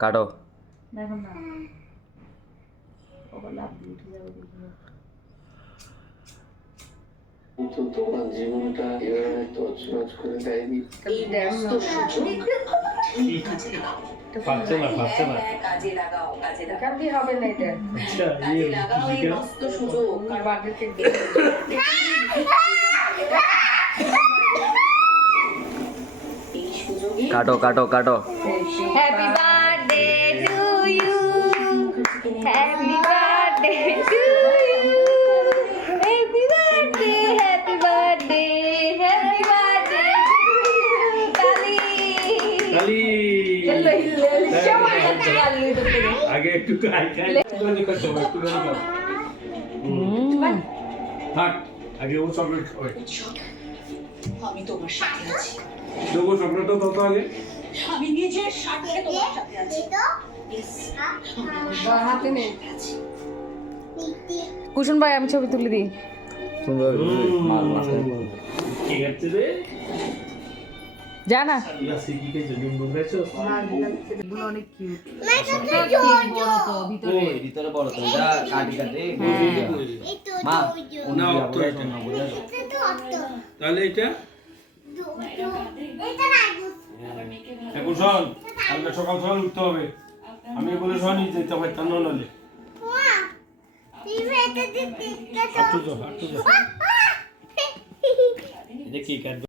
কাটো। দেখো না। ওগুলো লাভ দিয়ে উঠে যাবে দেখি তো তোমার জীবনটা এভাবে তছনছ করে দেয়নি। এই ব্যস্ত সুযোগ পাচ্ছে না। পাচ্ছে না কাজে লাগাও কাজে লাগাও। এখান হবে না এটা। আচ্ছা কাজে লাগাও এই ফিজিক্যাল সুযোগ। ওর বার্থডে এই কাটো কাটো কাটো। Happy happy birthday to you happy birthday happy birthday happy birthday কালি খালি চলো হিলে সবাই গালি দিতে আগে একটু খাই খাই একটুখানি খাও সবাই একটুখানি খাও থাক আগে ও চকলেট খাবে আমি তোমার সাথে আছি দেবো চকলেটটা তত আগে আমি নিজের সাথে তোমার সাথে আছি। হাতে নেই। আছি। কুসুম ভাই আমি ছবি তুলে দিই। সুন্দর কি হচ্ছে রে? যা না। ইয়া সিকিকে জন্য বুঝাইছো অনেক কিউট ওই ভিতরে বড় তো। এটা কাটি কাটি মা না, অত এটা না, তাহলে এটা? শোন কালকে সকাল সকাল উঠতে হবে আমি বলে শোনি যেতে পারতাম না নাহলে হাঁটু